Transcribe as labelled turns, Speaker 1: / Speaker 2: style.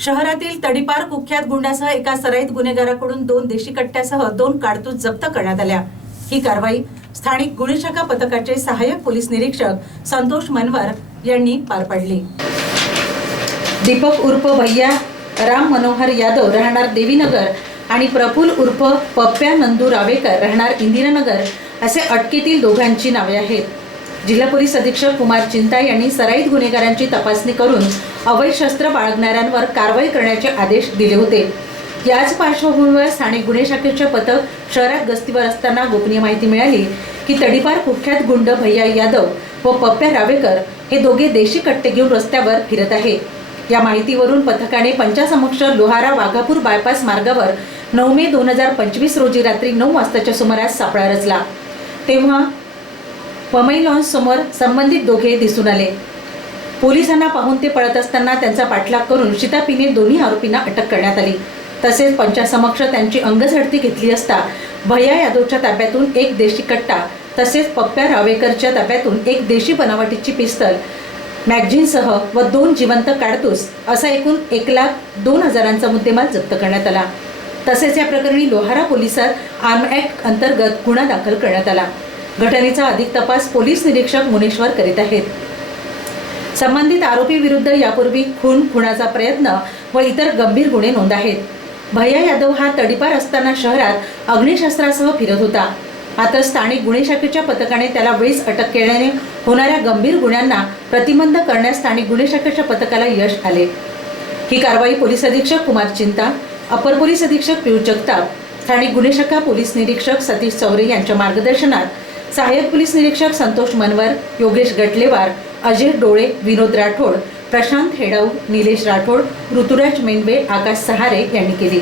Speaker 1: शहरातील तडीपार कुख्यात गुंडासह एका सराईत गुन्हेगाराकडून दोन देशी कट्ट्यासह दोन काडतूस जप्त करण्यात आल्या. ही कारवाई स्थानिक गुन्हे शाखा पथकाचे सहाय्यक पोलीस निरीक्षक संतोष मनवर यांनी पार पाडली. दीपक उर्फ भैया राम मनोहर यादव राहणार देवीनगर आणि प्रफुल उर्फ पप्प्या नंदू रावेकर राहणार इंदिरानगर असे अटकेतील दोघांची नावे आहेत. जिल्हा पोलीस अधीक्षक कुमार चिंता यांनी सराईत गुन्हेगारांची तपासणी करून अवैध शस्त्र बाळगणाऱ्यांवर कारवाई करण्याचे आदेश दिले होते. याच पार्श्वभूमीवर स्थानिक गुन्हे शाखेचे पथक शहरात गस्तीवर असताना गोपनीय माहिती मिळाली की तडीपार कुख्यात गुंड भैया यादव व पप्प्या रावेकर हे दोघे देशी कट्टे घेऊन रस्त्यावर फिरत आहे. या माहितीवरून पथकाने पंचासमक्ष लोहारा वाघापूर बायपास मार्गावर नऊ मे दोन हजार पंचवीस रोजी रात्री नऊ वाजताच्या सुमारास सापळा रचला. तेव्हा पमई लॉन्स समोर संबंधित दोघे दिसून आले. पोलिसांना पाहून ते पळत असताना त्यांचा पाठलाग करून शितापीने दोन्ही आरोपींना अटक करण्यात आली. तसेच पंचासमक्ष त्यांची अंगझडती घेतली असता भैया यादवच्या ताब्यातून एक देशी कट्टा तसेच पप्प्या रावेकरच्या ताब्यातून एक देशी बनावटीची पिस्तल मॅगझिनसह व दोन जिवंत काडतूस असा एकूण एक लाख दोन हजारांचा मुद्देमाल जप्त करण्यात आला. तसेच या प्रकरणी लोहारा पोलिसात आर्म ॲक्ट अंतर्गत गुन्हा दाखल करण्यात आला. घटनेचा अधिक तपास पोलीस निरीक्षक मुनेश्वर करीत आहेत. संबंधित आरोपी विरुद्ध यापूर्वी खून खुणाचा प्रयत्न व इतर गंभीर गुन्हे नोंद आहेत. भैया यादव हा तडीपार असताना शहरात अग्निशस्त्रासह फिरत होता. आता स्थानिक गुन्हे शाखेच्या पथकाने त्याला वेळीच अटक केल्याने होणाऱ्या गंभीर गुन्ह्यांना प्रतिबंध करण्यास स्थानिक गुन्हे शाखेच्या पथकाला यश आले. ही कारवाई पोलीस अधीक्षक कुमार चिंता अपर पोलीस अधीक्षक पियुष जगताप स्थानिक गुन्हे शाखा पोलीस निरीक्षक सतीश चौरे यांच्या मार्गदर्शनात सहाय्यक पोलीस निरीक्षक संतोष मनवर योगेश गटलेवार अजय डोळे विनोद राठोड प्रशांत हेडाऊ निलेश राठोड ऋतुराज मेनवे आकाश सहारे यांनी केली.